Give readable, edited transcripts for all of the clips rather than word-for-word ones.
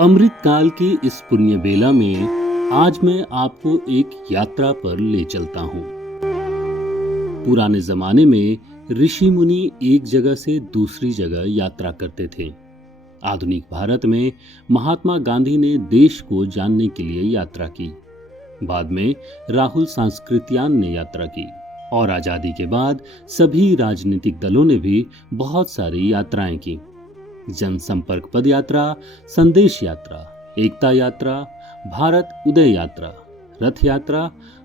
अमृतकाल की इस पुण्य बेला में आज मैं आपको एक यात्रा पर ले चलता हूँ। पुराने जमाने में ऋषि मुनि एक जगह से दूसरी जगह यात्रा करते थे। आधुनिक भारत में महात्मा गांधी ने देश को जानने के लिए यात्रा की। बाद में राहुल सांस्कृत्यायन ने यात्रा की और आजादी के बाद सभी राजनीतिक दलों ने भी बहुत सारी यात्राएं की। जनसंपर्क पद यात्रा, संदेश यात्रा, एकता यात्रा, भारत उदय यात्रा, रथ यात्रा,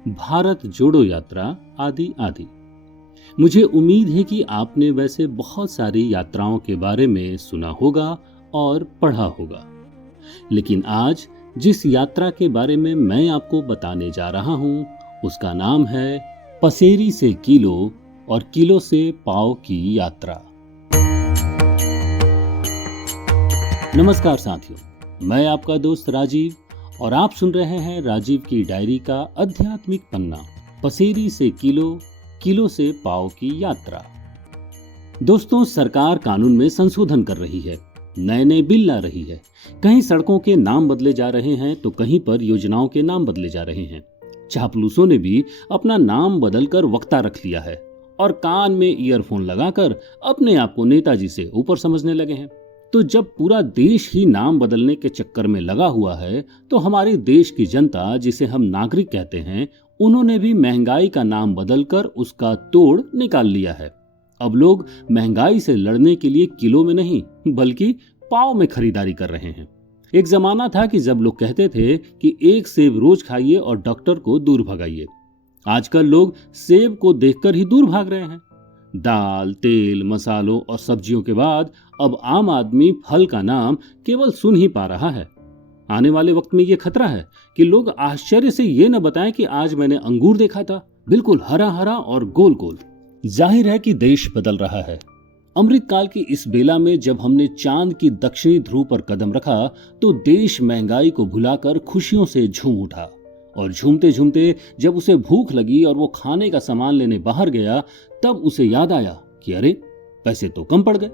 भारत जोड़ो यात्रा आदि आदि। मुझे उम्मीद है कि आपने वैसे बहुत सारी यात्राओं के बारे में सुना होगा और पढ़ा होगा, लेकिन आज जिस यात्रा के बारे में मैं आपको बताने जा रहा हूं उसका नाम है पसेरी से किलो और किलो से पाव की यात्रा। नमस्कार साथियों, मैं आपका दोस्त राजीव और आप सुन रहे हैं राजीव की डायरी का आध्यात्मिक पन्ना, पसेरी से किलो, किलो से पाव की यात्रा। दोस्तों, सरकार कानून में संशोधन कर रही है, नए नए बिल ला रही है। कहीं सड़कों के नाम बदले जा रहे हैं तो कहीं पर योजनाओं के नाम बदले जा रहे हैं। चापलूसों ने भी अपना नाम बदलकर वक्ता रख लिया है और कान में ईयरफोन लगाकर अपने आप को नेताजी से ऊपर समझने लगे हैं। तो जब पूरा देश ही नाम बदलने के चक्कर में लगा हुआ है तो हमारे देश की जनता, जिसे हम नागरिक कहते हैं, उन्होंने भी महंगाई का नाम बदलकर उसका तोड़ निकाल लिया है। अब लोग महंगाई से लड़ने के लिए किलो में नहीं बल्कि पाव में खरीदारी कर रहे हैं। एक जमाना था कि जब लोग कहते थे कि एक सेब रोज खाइए और डॉक्टर को दूर भगाइए। आजकल लोग सेब को देखकर ही दूर भाग रहे हैं। दाल, तेल, मसालों और सब्जियों के बाद अब आम आदमी फल का नाम केवल सुन ही पा रहा है। आने वाले वक्त में यह खतरा है कि लोग आश्चर्य से यह न बताएं कि आज मैंने अंगूर देखा था, बिल्कुल हरा हरा और गोल गोल। जाहिर है कि देश बदल रहा है। अमृतकाल की इस बेला में जब हमने चांद की दक्षिणी ध्रुव पर कदम रखा तो देश महंगाई को भुलाकर खुशियों से झूम उठा और झूमते झूमते जब उसे भूख लगी और वो खाने का सामान लेने बाहर गया तब उसे याद आया कि अरे, पैसे तो कम पड़ गए।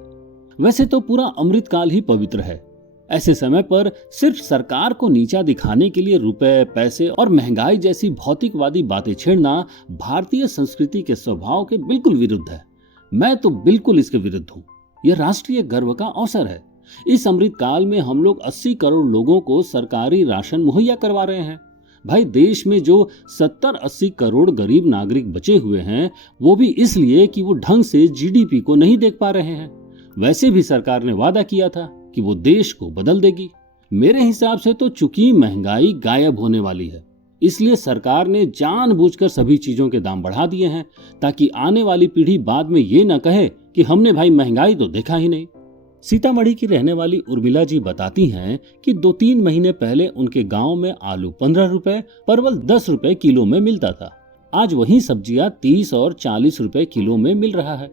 वैसे तो पूरा अमृतकाल ही पवित्र है। ऐसे समय पर सिर्फ सरकार को नीचा दिखाने के लिए रुपए, पैसे और महंगाई जैसी भौतिकवादी बातें छेड़ना भारतीय संस्कृति के स्वभाव के बिल्कुल विरुद्ध है। मैं तो बिल्कुल इसके विरुद्ध हूँ। यह राष्ट्रीय गर्व का अवसर है। इस अमृतकाल में हम लोग 80 करोड़ लोगों को सरकारी राशन मुहैया करवा रहे हैं। भाई, देश में जो 70-80 करोड़ गरीब नागरिक बचे हुए हैं वो भी इसलिए कि वो ढंग से जीडीपी को नहीं देख पा रहे हैं। वैसे भी सरकार ने वादा किया था कि वो देश को बदल देगी। मेरे हिसाब से तो चूंकि महंगाई गायब होने वाली है, इसलिए सरकार ने जानबूझकर सभी चीजों के दाम बढ़ा दिए हैं ताकि आने वाली पीढ़ी बाद में ये न कहे कि हमने भाई महंगाई तो देखा ही नहीं। सीतामढ़ी की रहने वाली उर्मिला जी बताती हैं कि 2-3 महीने पहले उनके गांव में आलू 15 रुपए, परवल 10 रुपए किलो में मिलता था। आज वही सब्जियां 30 और 40 रुपए किलो में मिल रहा है।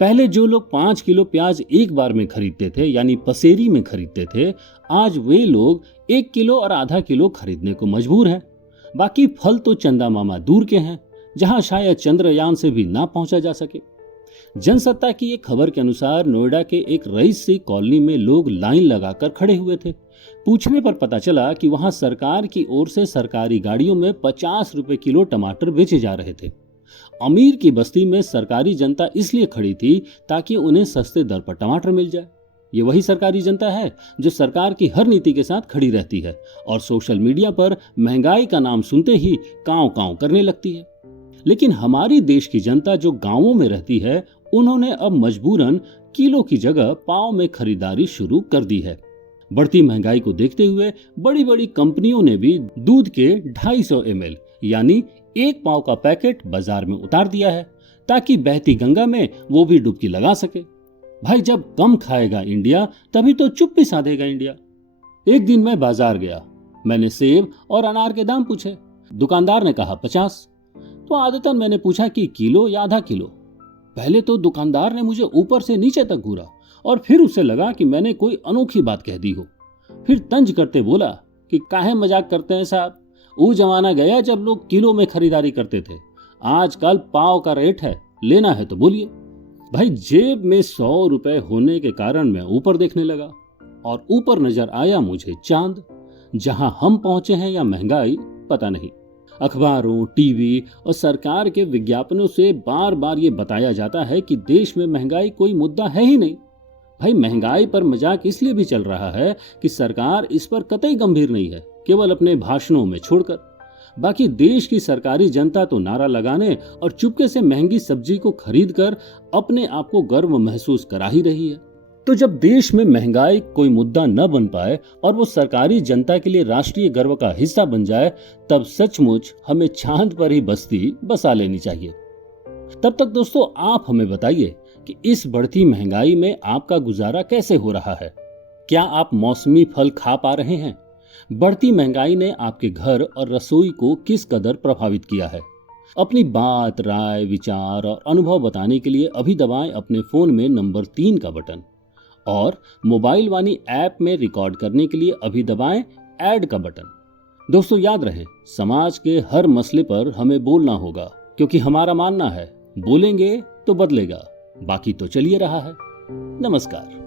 पहले जो लोग 5 किलो प्याज एक बार में खरीदते थे, यानी पसेरी में खरीदते थे, आज वे लोग 1 किलो और आधा किलो खरीदने को मजबूर हैं। बाकी फल तो चंदा मामा दूर के हैं, जहां शायद चंद्रयान से भी ना पहुंचा जा सके। जनसत्ता की एक खबर के अनुसार नोएडा के एक रईस सी कॉलोनी में लोग लाइन लगाकर खड़े हुए थे। पूछने पर पता चला कि वहां सरकार की ओर से सरकारी गाड़ियों में 50 रुपए किलो टमाटर बेचे जा रहे थे। अमीर की बस्ती में सरकारी जनता इसलिए खड़ी थी ताकि उन्हें सस्ते दर पर टमाटर मिल जाए। ये वही सरकारी जनता है जो सरकार की हर नीति के साथ खड़ी रहती है और सोशल मीडिया पर महंगाई का नाम सुनते ही कांव कांव करने लगती है। लेकिन हमारी देश की जनता जो गांवों में रहती है, उन्होंने अब मजबूरन किलो की जगह पाव में खरीदारी शुरू कर दी है। बढ़ती महंगाई को देखते हुए बड़ी बड़ी कंपनियों ने भी दूध के 250 ml यानी 1 पाव का पैकेट बाजार में उतार दिया है ताकि बहती गंगा में वो भी डुबकी लगा सके। भाई, जब कम खाएगा इंडिया तभी तो चुप्पी साधेगा इंडिया। एक दिन मैं बाजार गया, मैंने सेब और अनार के दाम पूछे। दुकानदार ने कहा 50। तो आदतन मैंने पूछा कि किलो या आधा किलो। पहले तो दुकानदार ने मुझे ऊपर से नीचे तक घूरा और फिर उसे लगा कि मैंने कोई अनोखी बात कह दी हो। फिर तंज करते बोला कि काहे मजाक करते हैं साहब, वो जमाना गया जब लोग किलो में खरीदारी करते थे, आजकल पाव का रेट है, लेना है तो बोलिए। भाई, जेब में 100 रुपए होने के कारण मैं ऊपर देखने लगा। और ऊपर नजर आया मुझे चांद। जहां हम पहुंचे हैं या महंगाई पता नहीं। अखबारों, टीवी और सरकार के विज्ञापनों से बार बार ये बताया जाता है कि देश में महंगाई कोई मुद्दा है ही नहीं। भाई, महंगाई पर मजाक इसलिए भी चल रहा है कि सरकार इस पर कतई गंभीर नहीं है, केवल अपने भाषणों में छोड़कर। बाकी देश की सरकारी जनता तो नारा लगाने और चुपके से महंगी सब्जी को खरीद कर अपने आप को गर्व महसूस करा ही रही है। तो जब देश में महंगाई कोई मुद्दा न बन पाए और वो सरकारी जनता के लिए राष्ट्रीय गर्व का हिस्सा बन जाए, तब सचमुच हमें चांद पर ही बस्ती बसा लेनी चाहिए। तब तक दोस्तों, आप हमें बताइए कि इस बढ़ती महंगाई में आपका गुजारा कैसे हो रहा है। क्या आप मौसमी फल खा पा रहे हैं? बढ़ती महंगाई ने आपके घर और रसोई को किस कदर प्रभावित किया है? अपनी बात, राय, विचार और अनुभव बताने के लिए अभी दबाएं अपने फोन में नंबर 3 का बटन, और मोबाइल वाणी ऐप में रिकॉर्ड करने के लिए अभी दबाएं ऐड का बटन। दोस्तों, याद रहे, समाज के हर मसले पर हमें बोलना होगा, क्योंकि हमारा मानना है बोलेंगे तो बदलेगा, बाकी तो चलिए रहा है। नमस्कार।